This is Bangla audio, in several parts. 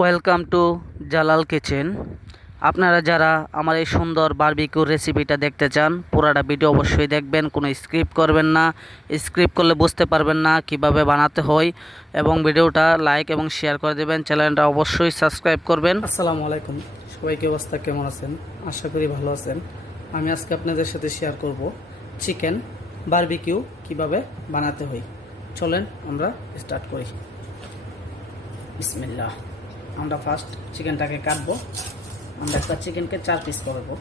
Welcome to Jalal kitchen. আপনারা যারা আমার এই সুন্দর বারবিকিউ রেসিপিটা দেখতে চান, পুরাটা ভিডিও অবশ্যই দেখবেন, কোনো স্ক্রিপ্ট করবেন না। স্ক্রিপ্ট করলে বুঝতে পারবেন না কিভাবে বানাতে হয়। এবং ভিডিওটা লাইক এবং শেয়ার করে দেবেন, চ্যানেলটা অবশ্যই সাবস্ক্রাইব করবেন। আসসালামু আলাইকুম, সবাইকে অবস্থা কেমন আছেন? আশা করি ভালো আছেন। আমি আজকে আপনাদের সাথে শেয়ার করব চিকেন বারবিকিউ কিভাবে বানাতে হয়। চলেন আমরা স্টার্ট করি। বিসমিল্লাহ। আমরা ফার্স্ট চিকেনটাকে কাটবো। আমরা একটা চিকেনকে 4 পিস করবো।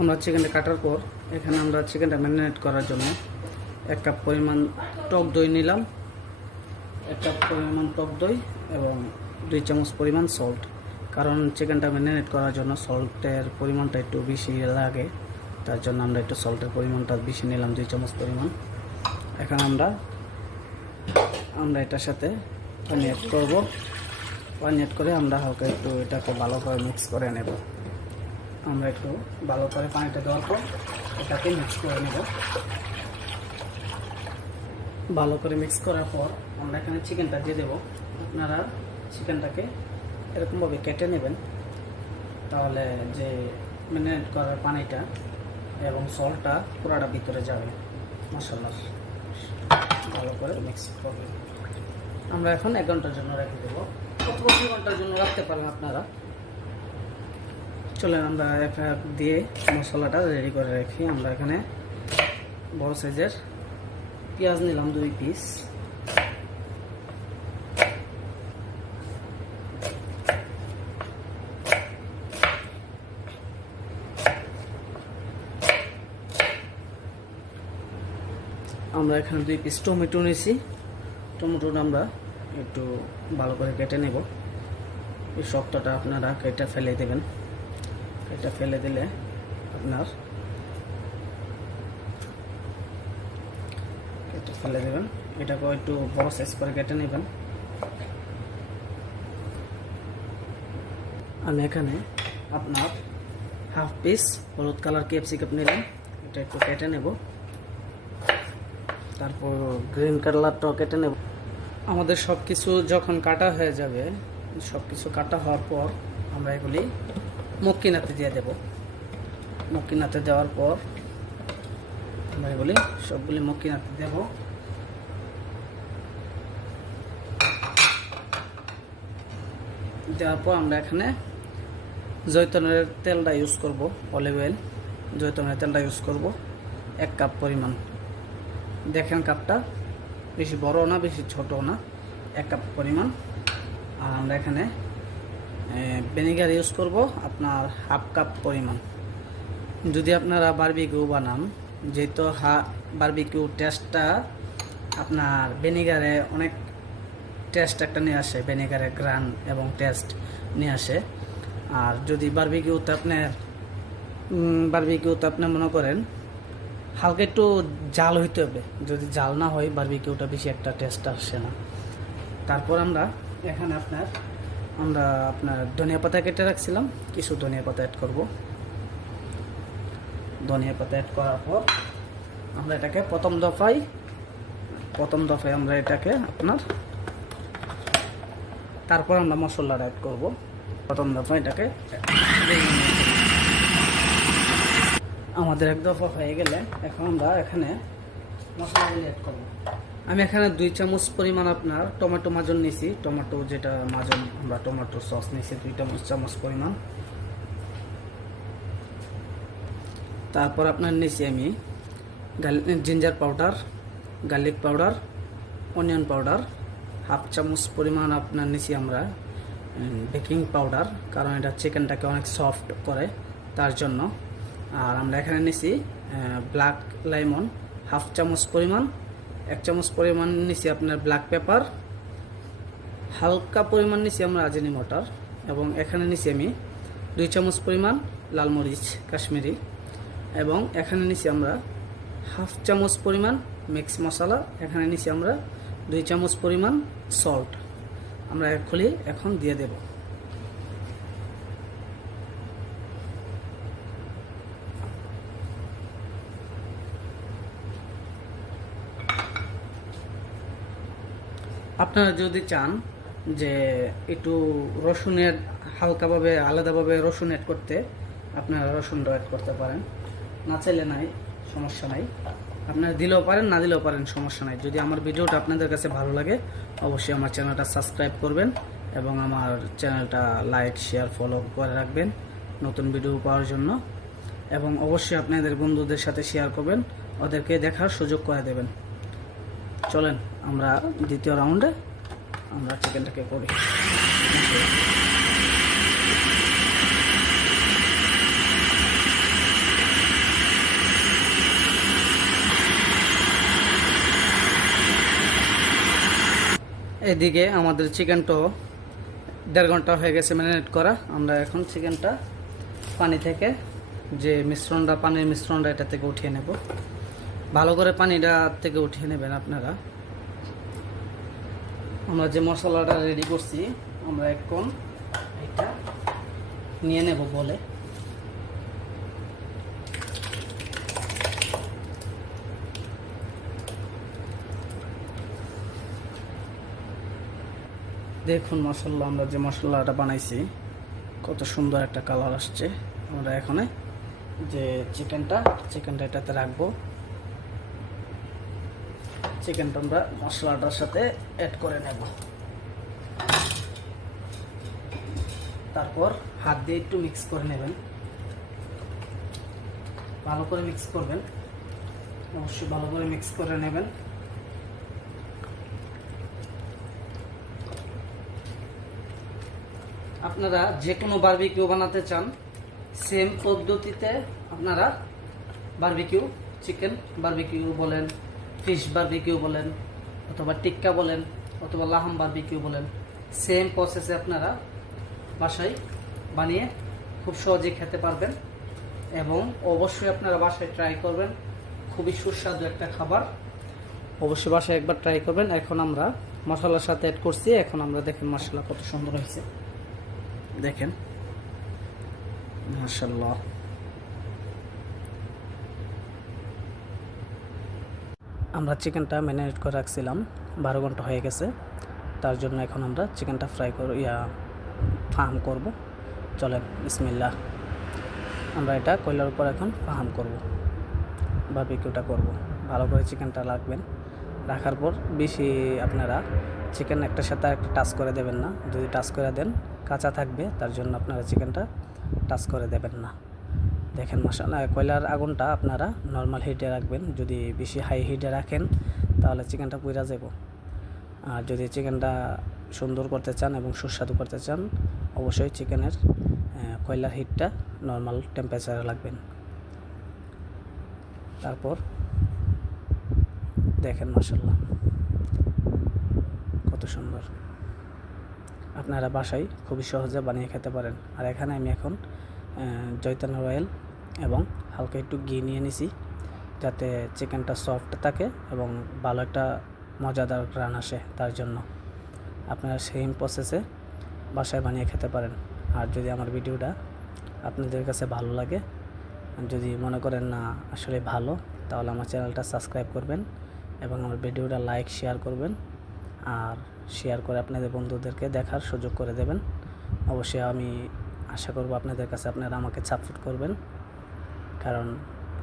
আমরা চিকেনটা কাটার পর এখানে আমরা চিকেনটা ম্যারিনেট করার জন্য 1 কাপ পরিমাণ টক দই নিলাম, 1 কাপ পরিমাণ টক দই এবং 2 চামচ পরিমাণ সল্ট। কারণ চিকেনটা ম্যারিনেট করার জন্য সল্টের পরিমাণটা একটু বেশি লাগে, তার জন্য আমরা একটু সল্টের পরিমাণটা বেশি নিলাম, 2 চামচ পরিমাণ। এখন আমরা এটার সাথে পানি অ্যাড করবো। পানি অ্যাড করে আমরা হালকা একটু এটাকে ভালো করে মিক্স করে নেব। আমরা একটু ভালো করে পানিটা দেওয়ার পর এটাকে মিক্স করে নেব। ভালো করে মিক্স করার পর আমরা এখানে চিকেনটা দিয়ে দেবো। আপনারা চিকেনটাকে এরকমভাবে কেটে নেবেন, তাহলে যে ম্যারিনেট করার পানিটা এবং সল্টটা পুরাটা ভিতরে যাবে। মশলার ভালো করে মিক্স করবেন। আমরা এখন 1 ঘন্টার জন্য রেখে দেবো, অথবা 2 ঘন্টার জন্য রাখতে পারেন আপনারা। চলেন আমরা এক দিয়ে মশলাটা রেডি করে রাখি। আমরা এখানে বড় সাইজের পেঁয়াজ নিলাম 2 পিস। আমরা এখানে 2 পিস টমেটো নিয়েছি। টমেটোটা আমরা একটু ভালো করে কেটে নেব। এই শক্তটা আপনারা কেটে ফেলে দেবেন। এটা ফেলে দিলে আপনার এটা ফেলে দেবেন। এটাকে একটু বড় সাইজ করে কেটে নেবেন। আমি এখানে আপনার হাফ পিস হলুদ কালার ক্যাপসিকাম নিলাম, এটা একটু কেটে নেব। তারপর গ্রিন কালারটাও কেটে নেব। আমাদের সব কিছু যখন কাটা হয়ে যাবে, সব কিছু কাটা হওয়ার পর আমরা এগুলি মক্কিনাতে দিয়ে দেব। মক্কিনাতে দেওয়ার পর আমরা এগুলি সবগুলি মক্কিনাতে দেব। দেওয়ার পর আমরা এখানে জয়তুনের তেলটা ইউজ করব, অলিভ অয়েল। জয়তুনের তেলটা ইউজ করব 1 কাপ পরিমাণ। দেখেন কাপটা বেশি বড় না বেশি ছোট না, 1 কাপ পরিমাণ। আর আমরা এখানে ভিনেগার ইউজ করব আপনার হাফ কাপ পরিমাণ। যদি আপনারা বারবিকিউ বানান, যেহেতু বারবিকিউ টেস্টটা আপনার ভিনেগারে অনেক টেস্ট একটা নিয়ে আসে, ভিনেগারে গ্রান এবং টেস্ট নিয়ে আসে। আর যদি বারবিকিউতে আপনি মনে করেন হালকা একটু জাল হইতে হবে, যদি জাল না হয় বারবিকিউটা বেশি একটা টেস্ট আসে না। তারপর আমরা এখানে আপনার ধনিয়া পাতা কেটে রাখছিলাম, কিছু ধনিয়া পাতা অ্যাড করব। ধনিয়া পাতা অ্যাড করার পর আমরা এটাকে প্রথম দফায় আমরা এটাকে তারপর আমরা মশলাটা অ্যাড করব। প্রথম দফায় এটাকে আমাদের 1 দফা হয়ে গেলে এখন আমরা এখানে মশলাগুলি অ্যাড করব। আমি এখানে 2 চামচ পরিমাণ আপনার টমেটো মাজন নিয়েছি। টমেটো যেটা মাজন আমরা টমেটো সস নিয়েছি 2 চামচ পরিমাণ। তারপর আপনার নিয়েছি আমি ginger powder, garlic powder, onion powder. Half চামচ পরিমাণ আপনার নিয়েছি আমরা বেকিং পাউডার, কারণ এটা চিকেনটাকে অনেক সফট করে তার জন্য। আর আমরা এখানে নিয়েছি ব্ল্যাক লেমন হাফ চামচ পরিমাণ। 1 চামচ পরিমাণ নিয়েছি আপনার ব্ল্যাক পেপার। হালকা পরিমাণ নিয়েছি আমরা আজিনি মটর। এবং এখানে নিয়েছি আমি 2 চামচ পরিমাণ লাল মরিচ কাশ্মীরি। এবং এখানে নিয়েছি আমরা হাফ চামচ পরিমাণ মিক্স মশলা, এখানে নিচে আমরা 2 চামচ পরিমাণ সল্ট আমরা খুলে এখন দিয়ে দেব। আপনারা যদি চান যে একটু রসুনের হালকাভাবে আলাদাভাবে রসুন অ্যাড করতে, আপনারা রসুনটা অ্যাড করতে পারেন, না চাইলে নাই, সমস্যা নাই। আপনারা দিলেও পারেন, না দিলেও পারেন, সমস্যা নাই। যদি আমার ভিডিওটা আপনাদের কাছে ভালো লাগে অবশ্যই আমার চ্যানেলটা সাবস্ক্রাইব করবেন এবং আমার চ্যানেলটা লাইক শেয়ার ফলো করে রাখবেন নতুন ভিডিও পাওয়ার জন্য, এবং অবশ্যই আপনাদের বন্ধুদের সাথে শেয়ার করবেন, ওদেরকে দেখার সুযোগ করে দেবেন। চলেন আমরা দ্বিতীয় রাউন্ডে আমরা চিকেনটাকে করি। এদিকে আমাদের চিকেনটাও 1.5 ঘন্টা হয়ে গেছে ম্যারিনেট করা। আমরা এখন চিকেনটা পানি থেকে যে মিশ্রণটা, পানির মিশ্রণটা এটা থেকে উঠিয়ে নেব। ভালো করে পানিটা থেকে উঠিয়ে নেবেন আপনারা। আমরা যে মশলাটা রেডি করছি আমরা এখন এটা নিয়ে নেব বলে। দেখুন মশলা, আমরা যে মশলাটা বানাইছি কত সুন্দর একটা কালার আসছে। আমরা এখানে যে চিকেনটা এটাতে রাখবো। চিকেনটা আমরা মশলাটার সাথে অ্যাড করে নেব। তারপর হাত দিয়ে একটু মিক্স করে নেবেন, ভালো করে মিক্স করবেন, অবশ্যই ভালো করে মিক্স করে নেবেন। আপনারা যে কোনো বারবিকিউ বানাতে চান সেম পদ্ধতিতে আপনারা বারবিকিউ, চিকেন বারবিকিউ বলেন, ফিশ বারবিকিউ বলেন, অথবা টিক্কা বলেন, অথবা লাহাম বারবিকিউ বলেন, সেম প্রসেসে আপনারা বাসায় বানিয়ে খুব সহজেই খেতে পারবেন। এবং অবশ্যই আপনারা বাসায় ট্রাই করবেন, খুবই সুস্বাদু একটা খাবার, অবশ্যই বাসায় একবার ট্রাই করবেন। এখন আমরা মশলার সাথে অ্যাড করছি, এখন আমরা দেখেন মশলা কত সুন্দর হয়েছে, দেখেন মাশাআল্লাহ। আমরা চিকেনটা ম্যারিনেট করে রাখছিলাম, 12 ঘন্টা হয়ে গেছে। তার জন্য এখন আমরা চিকেনটা ফ্রাই ফার্ম করব। চলেন বিসমিল্লাহ, আমরা এটা কয়লার উপর এখন ফার্ম করব, বারবিকিউটা করব। ভালো করে চিকেনটা রাখবেন, রাখার পর বেশি আপনারা চিকেন একটার সাথে একটা টাচ করে দেবেন না। যদি টাচ করে দেন কাঁচা থাকবে, তার জন্য আপনারা চিকেনটা টাচ করে দেবেন না। দেখেন মাশাআল্লাহ, কয়লার আগুনটা আপনারা নর্মাল হিটে রাখবেন। যদি বেশি হাই হিটে রাখেন তাহলে চিকেনটা পুড়ে যাব। আর যদি চিকেনটা সুন্দর করতে চান এবং সুস্বাদু করতে চান অবশ্যই চিকেনের কয়লার হিটটা নর্মাল টেম্পারেচারে রাখবেন। তারপর দেখেন মাশাআল্লাহ কত সুন্দর, আপনারা বাসায় খুবই সহজে বানিয়ে খেতে পারেন। আর এখানে আমি এখন জয়তান অয়েল এবং হালকা একটু ঘি নিয়ে নিছি, যাতে চিকেনটা সফট থাকে এবং ভালো একটা মজাদার ঘ্রাণ আসে। তার জন্য আপনারা সেম প্রসেসে বাসায় বানিয়ে খেতে পারেন। আর যদি আমার ভিডিওটা আপনাদের কাছে ভালো লাগে, যদি মনে করেন না আসলে ভালো, তাহলে আমার চ্যানেলটা সাবস্ক্রাইব করবেন এবং আমার ভিডিওটা লাইক শেয়ার করবেন। আর শেয়ার করে আপনাদের বন্ধুদেরকে দেখার সুযোগ করে দেবেন। অবশ্যই আমি আশা করব আপনাদের কাছে আপনারা আমাকে সাপোর্ট করবেন, কারণ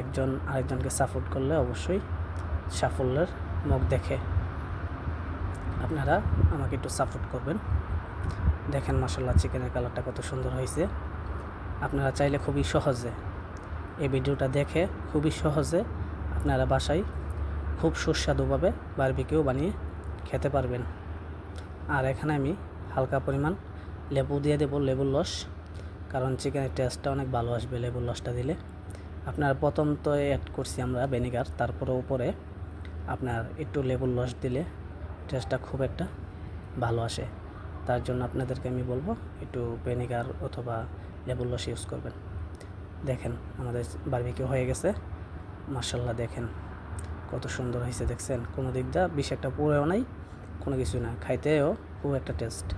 একজন আরেকজনকে সাপোর্ট করলে অবশ্যই সাফল্যের মুখ দেখে। আপনারা আমাকে একটু সাপোর্ট করবেন। দেখেন মাশাআল্লাহ চিকেনের কালারটা কত সুন্দর হয়েছে। আপনারা চাইলে খুবই সহজে এই ভিডিওটা দেখে খুবই সহজে আপনারা বাসায় খুব সুস্বাদুভাবে বারবিকিউ বানিয়ে খেতে পারবেন। আর এখানে আমি হালকা পরিমাণ লেবু দিয়ে দেবো, লেবুর রস, কারণ চিকেনের টেস্টটা অনেক ভালো আসবে লেবুর রসটা দিলে। আপনার প্রথম তো অ্যাড করছি আমরা ভিনেগার, তারপরে উপরে আপনার একটু লেবুর রস দিলে টেস্টটা খুব একটা ভালো আসে। তার জন্য আপনাদেরকে আমি বলবো একটু ভিনেগার অথবা লেবুর রস ইউজ করবেন। দেখেন আমাদের বারবিকিউ হয়ে গেছে মাশাআল্লাহ, দেখেন কত সুন্দর হয়েছে দেখছেন, কোনো দিক দিয়ে বেশি একটা পুরোও নাই, কোনো কিছু না, খাইতেও খুব একটা টেস্ট।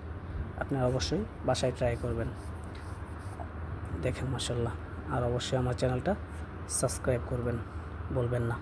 আপনারা অবশ্যই বাসায় ট্রাই করবেন। দেখেন মাশাল্লাহ। আর অবশ্যই আমার চ্যানেলটা সাবস্ক্রাইব করবেন, বলবেন না।